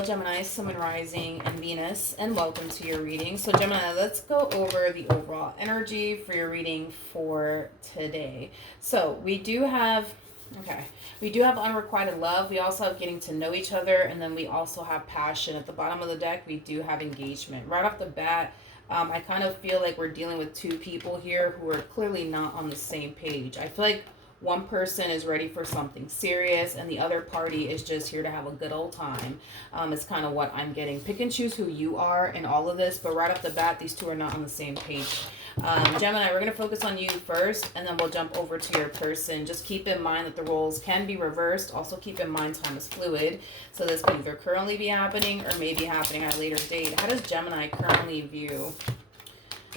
Hello, Gemini, Sun, Moon, Rising, and Venus, and welcome to your reading. So, Gemini, let's go over the overall energy for your reading for today. So, we do have unrequited love. We also have getting to know each other, and then we also have passion. At the bottom of the deck, we do have engagement. Right off the bat, I kind of feel like we're dealing with two people here who are clearly not on the same page. I feel like one person is ready for something serious and the other party is just here to have a good old time. It's kind of what I'm getting. Pick and choose who you are in all of this, but right off the bat, these two are not on the same page. Gemini, we're going to focus on you first, and then we'll jump over to your person. Just keep in mind that the roles can be reversed. Also keep in mind time is fluid. So this can either currently be happening or may be happening at a later date. How does Gemini currently view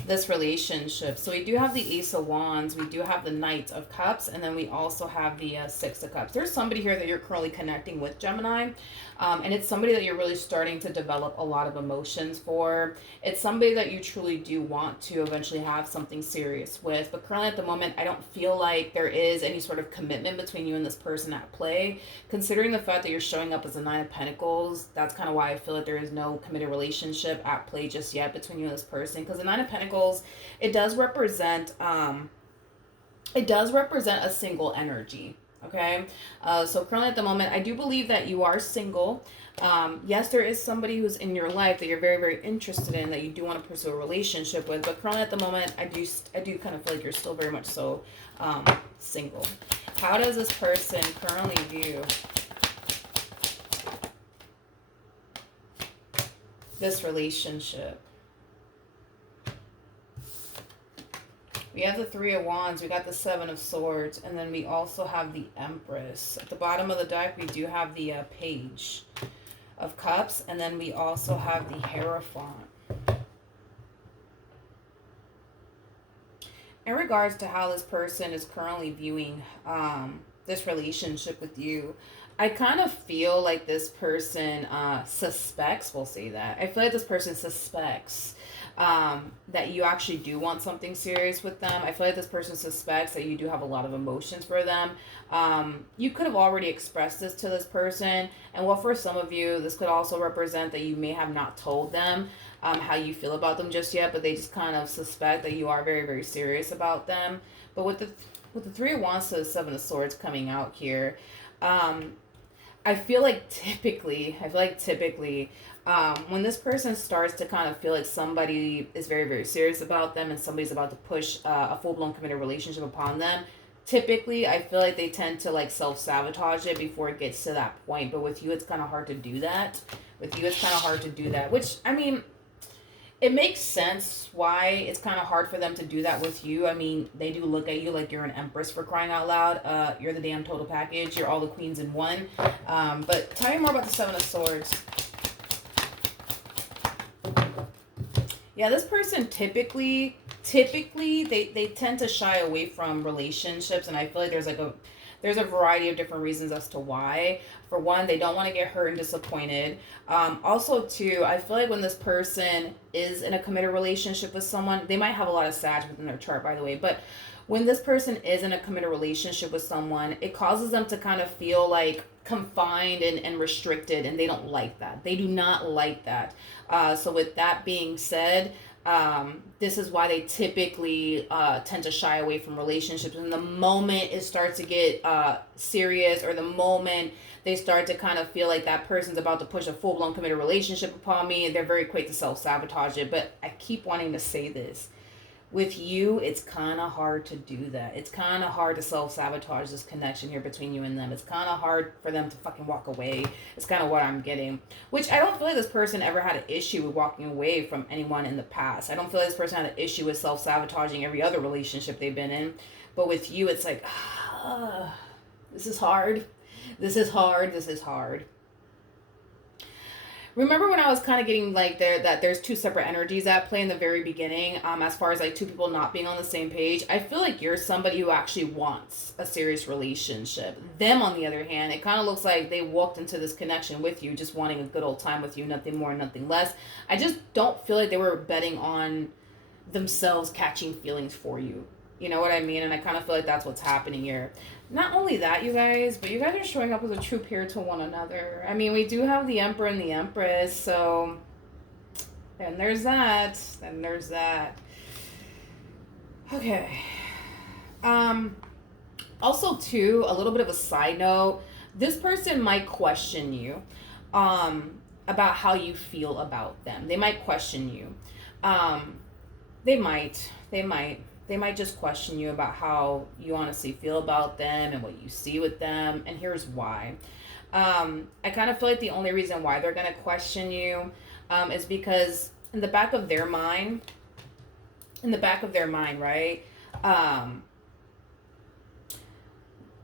this relationship? So we do have the Ace of Wands, we do have the Knight of Cups, and then we also have the Six of Cups. There's somebody here that you're currently connecting with, Gemini, and it's somebody that you're really starting to develop a lot of emotions for. It's somebody that you truly do want to eventually have something serious with, but currently at the moment I don't feel like there is any sort of commitment between you and this person at play. Considering the fact that you're showing up as a Nine of Pentacles, that's kind of why I feel like there is no committed relationship at play just yet between you and this person, because the Nine of Pentacles, it does represent a single energy. Okay, so currently at the moment, I do believe that you are single. Yes, there is somebody who's in your life that you're very, very interested in, that you do want to pursue a relationship with, but currently at the moment, I do kind of feel like you're still very much so single. How does this person currently view this relationship? We have the Three of Wands, we got the Seven of Swords, and then we also have the Empress. At the bottom of the deck, we do have the Page of Cups, and then we also have the Hierophant. In regards to how this person is currently viewing this relationship with you, I kind of feel like this person suspects, we'll say that. I feel like this person suspects that you actually do want something serious with them. I feel like this person suspects that you do have a lot of emotions for them. You could have already expressed this to this person, and well, for some of you, this could also represent that you may have not told them how you feel about them just yet, but they just kind of suspect that you are very, very serious about them. But with the Three of Wands to the Seven of Swords coming out here, I feel like typically, when this person starts to kind of feel like somebody is very, very serious about them and somebody's about to push a full-blown committed relationship upon them, typically I feel like they tend to like self-sabotage it before it gets to that point. But with you, it's kind of hard to do that. Which, I mean, it makes sense why it's kind of hard for them to do that with you. I mean, they do look at you like you're an empress, for crying out loud. You're the damn total package. You're all the queens in one. But tell me more about the Seven of Swords. Yeah, this person typically they tend to shy away from relationships, and I feel like there's a variety of different reasons as to why. For one, they don't want to get hurt and disappointed. Also, two, I feel like when this person is in a committed relationship with someone, they might have a lot of Sag within their chart, by the way, but when this person is in a committed relationship with someone, it causes them to kind of feel like confined and restricted, and they don't like that. They do not like that. So with that being said, this is why they typically tend to shy away from relationships. And the moment it starts to get serious, or the moment they start to kind of feel like that person's about to push a full-blown committed relationship upon me, they're very quick to self-sabotage it. But I keep wanting to say this. With you, it's kind of hard to do that. It's kind of hard to self-sabotage this connection here between you and them. It's kind of hard for them to fucking walk away. It's kind of what I'm getting. Which I don't feel like this person ever had an issue with walking away from anyone in the past. I don't feel like this person had an issue with self-sabotaging every other relationship they've been in. But with you, it's like, this is hard. This is hard. Remember when I was kind of getting like that there's two separate energies at play in the very beginning, as far as like two people not being on the same page? I feel like you're somebody who actually wants a serious relationship. Them, on the other hand, it kind of looks like they walked into this connection with you just wanting a good old time with you, nothing more, nothing less. I just don't feel like they were betting on themselves catching feelings for you. You know what I mean? And I kind of feel like that's what's happening here. Not only that, you guys, but you guys are showing up as a true peer to one another. I mean, we do have the Emperor and the Empress, so... And there's that. And there's that. Okay. Also, too, a little bit of a side note. This person might question you about how you feel about them. They might question you. They might just question you about how you honestly feel about them and what you see with them. And here's why. I kind of feel like the only reason why they're going to question you is because in the back of their mind, right?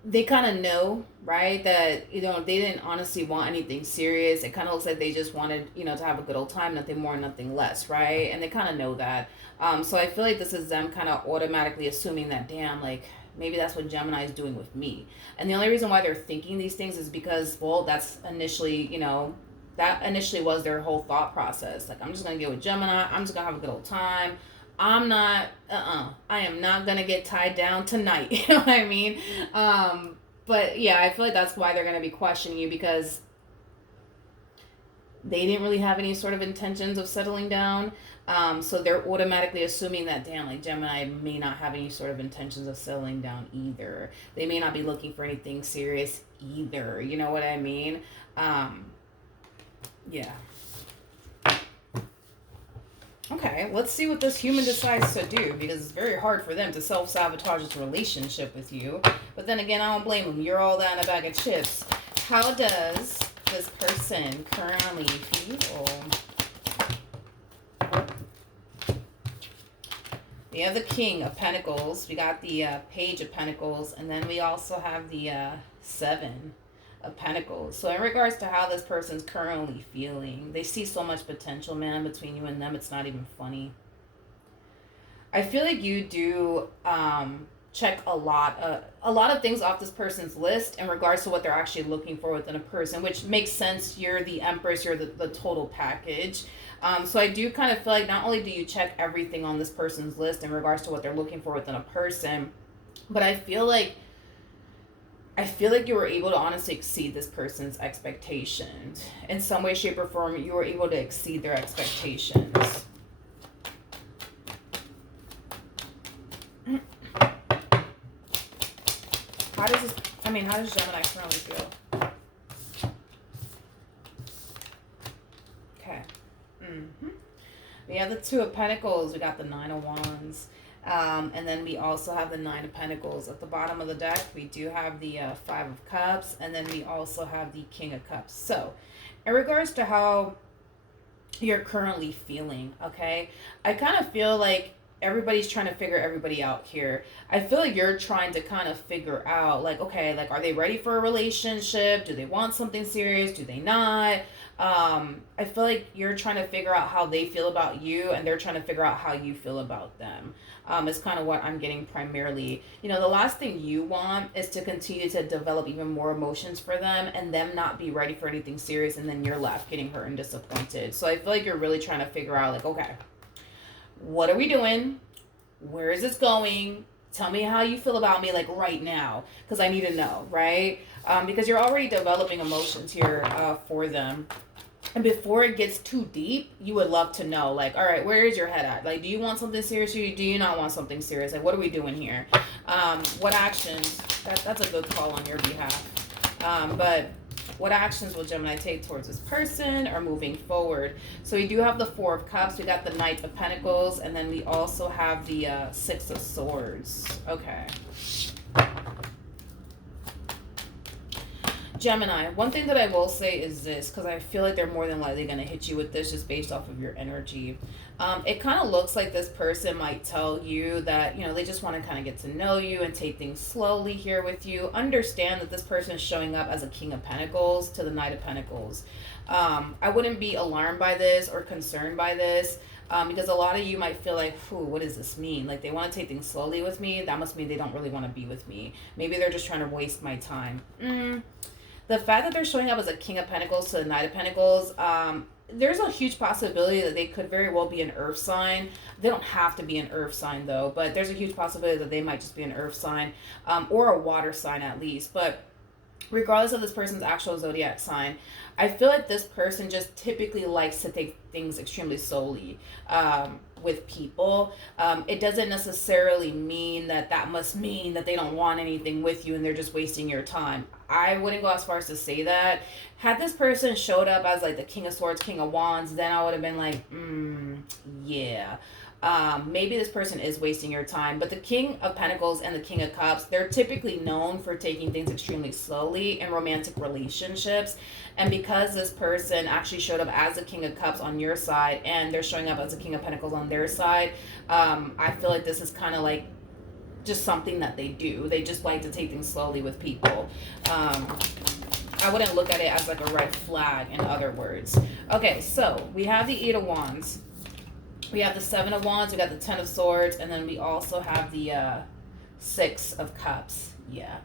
They kind of know, right, that, you know, they didn't honestly want anything serious. It kind of looks like they just wanted, you know, to have a good old time, nothing more, nothing less, right? And they kind of know that. So I feel like this is them kind of automatically assuming that, damn, like, maybe that's what Gemini is doing with me. And the only reason why they're thinking these things is because, well, that's initially, you know, that initially was their whole thought process. Like, I'm just going to get with Gemini. I'm just going to have a good old time. I am not going to get tied down tonight. You know what I mean? But yeah, I feel like that's why they're going to be questioning you, because they didn't really have any sort of intentions of settling down. So they're automatically assuming that, damn, like Gemini may not have any sort of intentions of settling down either. They may not be looking for anything serious either. You know what I mean? Yeah. Okay, let's see what this human decides to do, because it's very hard for them to self-sabotage this relationship with you. But then again, I don't blame them. You're all that in a bag of chips. How does this person currently feel? We have the King of Pentacles. We got the Page of Pentacles. And then we also have the Seven of Pentacles. So in regards to how this person's currently feeling, they see so much potential, man, between you and them. It's not even funny. I feel like you do check a lot of things off this person's list in regards to what they're actually looking for within a person, which makes sense. You're the Empress. You're the total package. So I do kind of feel like not only do you check everything on this person's list in regards to what they're looking for within a person, but I feel like you were able to honestly exceed this person's expectations. In some way, shape, or form, you were able to exceed their expectations. How does Gemini currently feel? Okay. We have the Two of Pentacles. We got the Nine of Wands. And then we also have the Nine of Pentacles. At the bottom of the deck, we do have the Five of Cups. And then we also have the King of Cups. So, in regards to how you're currently feeling, okay, I kind of feel like everybody's trying to figure everybody out here. I feel like you're trying to kind of figure out, like, okay, like, are they ready for a relationship? Do they want something serious? Do they not? I feel like you're trying to figure out how they feel about you, and they're trying to figure out how you feel about them. Is kind of what I'm getting primarily. You know, the last thing you want is to continue to develop even more emotions for them and them not be ready for anything serious, and then you're left getting hurt and disappointed. So I feel like you're really trying to figure out, like, okay, what are we doing? Where is this going? Tell me how you feel about me, like, right now, because I need to know, right? Because you're already developing emotions here for them. And before it gets too deep, you would love to know, like, all right, where is your head at? Like, do you want something serious, or do you not want something serious? Like, what are we doing here? What actions? That's a good call on your behalf. But what actions will Gemini take towards this person or moving forward? So we do have the Four of Cups. We got the Knight of Pentacles. And then we also have the Six of Swords. Okay. Gemini, one thing that I will say is this, because I feel like they're more than likely going to hit you with this just based off of your energy. It kind of looks like this person might tell you that, you know, they just want to kind of get to know you and take things slowly here with you. Understand that this person is showing up as a King of Pentacles to the Knight of Pentacles. I wouldn't be alarmed by this or concerned by this. Because a lot of you might feel like, what does this mean? Like, they want to take things slowly with me. That must mean they don't really want to be with me. Maybe they're just trying to waste my time. the fact that they're showing up as a King of Pentacles to the Knight of Pentacles, there's a huge possibility that they could very well be an earth sign. They don't have to be an earth sign though, but there's a huge possibility that they might just be an earth sign, or a water sign at least. But regardless of this person's actual zodiac sign, I feel like this person just typically likes to take things extremely slowly with people. It doesn't necessarily mean that must mean that they don't want anything with you and they're just wasting your time. I wouldn't go as far as to say that. Had this person showed up as like the King of Swords, King of Wands, then I would have been like, yeah. Maybe this person is wasting your time. But the King of Pentacles and the King of Cups, they're typically known for taking things extremely slowly in romantic relationships. And because this person actually showed up as the King of Cups on your side and they're showing up as the King of Pentacles on their side, I feel like this is kind of like just something that they do. They just like to take things slowly with people. I wouldn't look at it as like a red flag, in other words. Okay, so we have the Eight of Wands. We have the Seven of Wands, we got the Ten of Swords, and then we also have the Six of Cups. Yeah.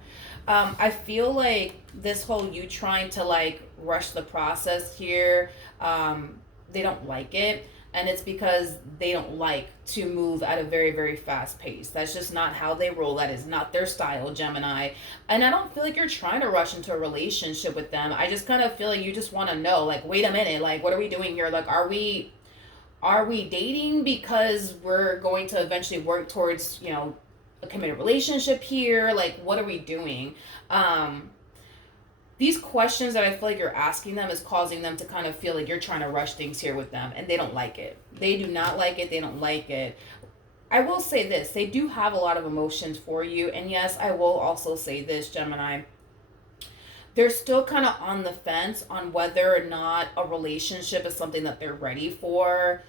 I feel like this whole you trying to like rush the process here, they don't like it. And it's because they don't like to move at a very, very fast pace. That's just not how they roll. That is not their style, Gemini. And I don't feel like you're trying to rush into a relationship with them. I just kind of feel like you just want to know, like, wait a minute, like, what are we doing here? Like, are we dating because we're going to eventually work towards, you know, a committed relationship here? Like, what are we doing? These questions that I feel like you're asking them is causing them to kind of feel like you're trying to rush things here with them, and they don't like it. They do not like it. They don't like it. I will say this. They do have a lot of emotions for you, and yes, I will also say this, Gemini. They're still kind of on the fence on whether or not a relationship is something that they're ready for,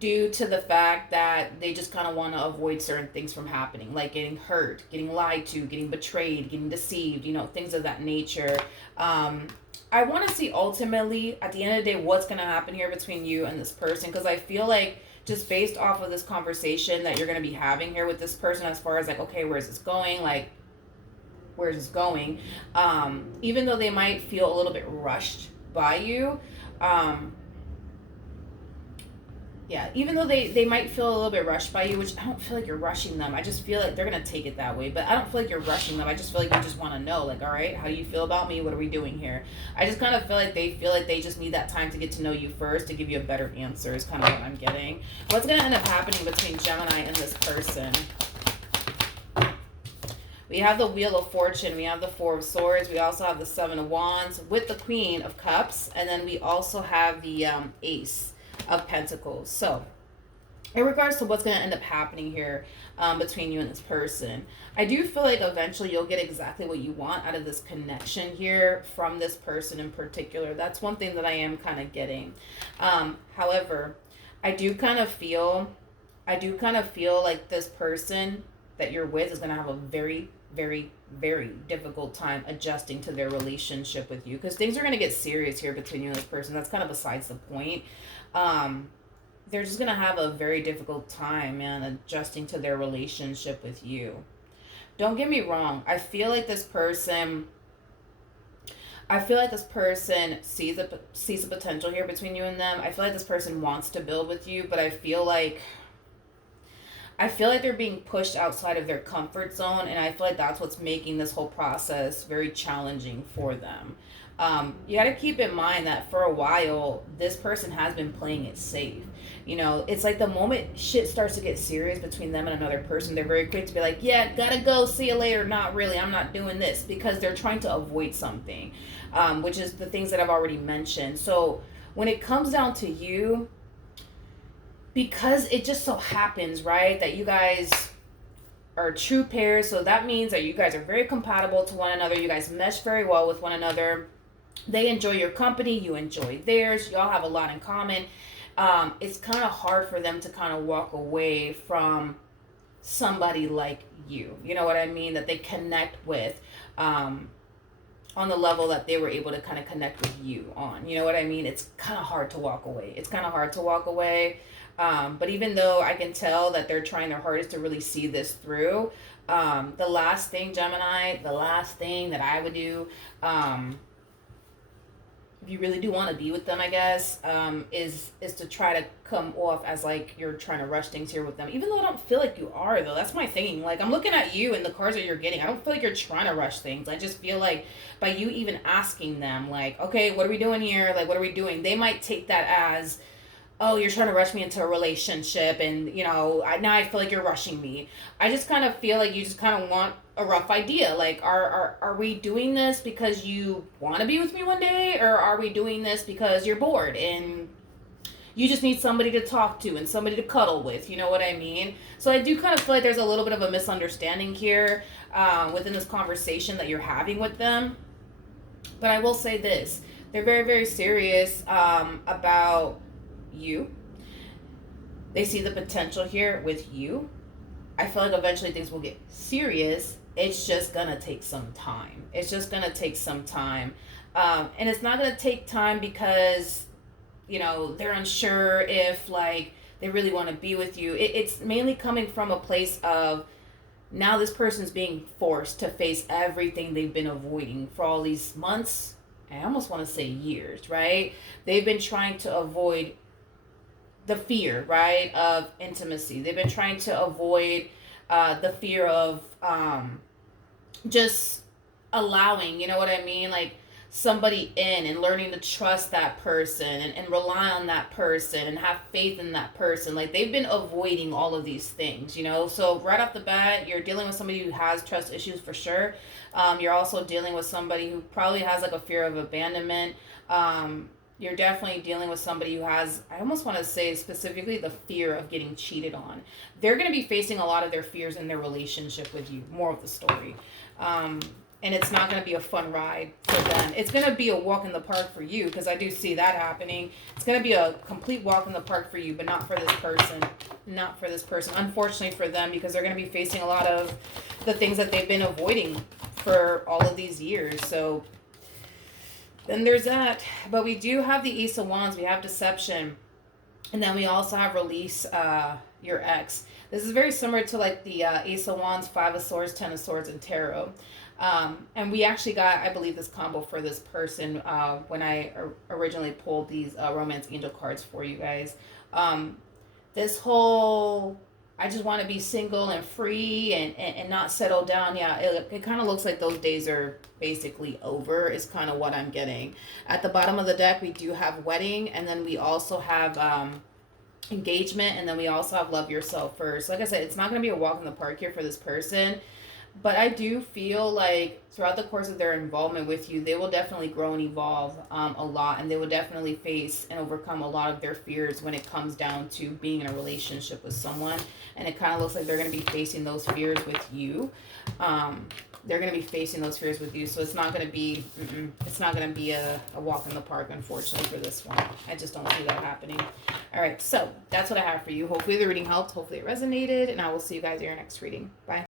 due to the fact that they just kind of want to avoid certain things from happening, like getting hurt, getting lied to, getting betrayed, getting deceived, you know, things of that nature. I want to see ultimately, at the end of the day, what's going to happen here between you and this person, because I feel like just based off of this conversation that you're going to be having here with this person, as far as like, okay, where's this going? Like, where's this going? Even though they might feel a little bit rushed by you, yeah, even though they might feel a little bit rushed by you, which I don't feel like you're rushing them. I just feel like they're going to take it that way. But I don't feel like you're rushing them. I just feel like you just want to know, like, all right, how do you feel about me? What are we doing here? I just kind of feel like they just need that time to get to know you first to give you a better answer is kind of what I'm getting. What's going to end up happening between Gemini and this person? We have the Wheel of Fortune. We have the Four of Swords. We also have the Seven of Wands with the Queen of Cups. And then we also have the Ace of Pentacles. So in regards to what's going to end up happening here between you and this person, I do feel like eventually you'll get exactly what you want out of this connection here from this person in particular. That's one thing that I am kind of getting. However, I do kind of feel like this person that you're with is going to have a very, very, very difficult time adjusting to their relationship with you, because things are going to get serious here between you and this person. That's kind of besides the point. They're just going to have a very difficult time, man, adjusting to their relationship with you. Don't get me wrong. I feel like this person sees a potential here between you and them. I feel like this person wants to build with you, but I feel like they're being pushed outside of their comfort zone, and I feel like that's what's making this whole process very challenging for them. You got to keep in mind that for a while, this person has been playing it safe. You know, it's like the moment shit starts to get serious between them and another person, they're very quick to be like, yeah, gotta go, see you later, not really, I'm not doing this, because they're trying to avoid something, which is the things that I've already mentioned. So when it comes down to you, because it just so happens, right, that you guys are true pairs, so that means that you guys are very compatible to one another. You guys mesh very well with one another. They enjoy your company, you enjoy theirs. Y'all have a lot in common. It's kind of hard for them to kind of walk away from somebody like you. You know what I mean? That they connect with on the level that they were able to kind of connect with you on. You know what I mean? It's kind of hard to walk away. But even though I can tell that they're trying their hardest to really see this through, the last thing, Gemini, the last thing that I would do if you really do want to be with them, I guess, is to try to come off as like you're trying to rush things here with them. Even though I don't feel like you are, though. That's my thinking. Like, I'm looking at you and the cards that you're getting. I don't feel like you're trying to rush things. I just feel like by you even asking them, like, okay, what are we doing here? Like, what are we doing? They might take that as, oh, you're trying to rush me into a relationship, and now I feel like you're rushing me. I just kind of feel like you just kind of want a rough idea. Like, are we doing this because you want to be with me one day, or are we doing this because you're bored and you just need somebody to talk to and somebody to cuddle with? You know what I mean? So I do kind of feel like there's a little bit of a misunderstanding here within this conversation that you're having with them. But I will say this: they're very, very serious about you. They see the potential here with you. I feel like eventually things will get serious. It's just gonna take some time. It's just gonna take some time. And it's not gonna take time because they're unsure if like they really want to be with you. It's mainly coming from a place of, now this person's being forced to face everything they've been avoiding for all these months. I almost want to say years, right? They've been trying to avoid the fear, right, of intimacy. They've been trying to avoid the fear of just allowing, you know what I mean? Like, somebody in, and learning to trust that person, and rely on that person and have faith in that person. Like, they've been avoiding all of these things, So right off the bat, you're dealing with somebody who has trust issues for sure. You're also dealing with somebody who probably has like a fear of abandonment. You're definitely dealing with somebody who has, I almost want to say specifically, the fear of getting cheated on. They're going to be facing a lot of their fears in their relationship with you. More of the story. And it's not going to be a fun ride for them. It's going to be a walk in the park for you, because I do see that happening. It's going to be a complete walk in the park for you, but not for this person. Not for this person. Unfortunately for them, because they're going to be facing a lot of the things that they've been avoiding for all of these years. So then there's that. But we do have the Ace of Wands. We have deception. And then we also have release your ex. This is very similar to like the Ace of Wands, Five of Swords, Ten of Swords, and Tarot. And we actually got, I believe, this combo for this person when I originally pulled these Romance Angel cards for you guys. This whole, I just want to be single and free and not settle down. Yeah, it kind of looks like those days are basically over, is kind of what I'm getting. At the bottom of the deck, we do have wedding, and then we also have engagement, and then we also have love yourself first. Like I said, it's not going to be a walk in the park here for this person. But I do feel like throughout the course of their involvement with you, they will definitely grow and evolve a lot. And they will definitely face and overcome a lot of their fears when it comes down to being in a relationship with someone. And it kind of looks like they're going to be facing those fears with you. They're going to be facing those fears with you. So it's not going to be, it's not going to be a walk in the park, unfortunately, for this one. I just don't see that happening. All right, so that's what I have for you. Hopefully the reading helped. Hopefully it resonated. And I will see you guys in your next reading. Bye.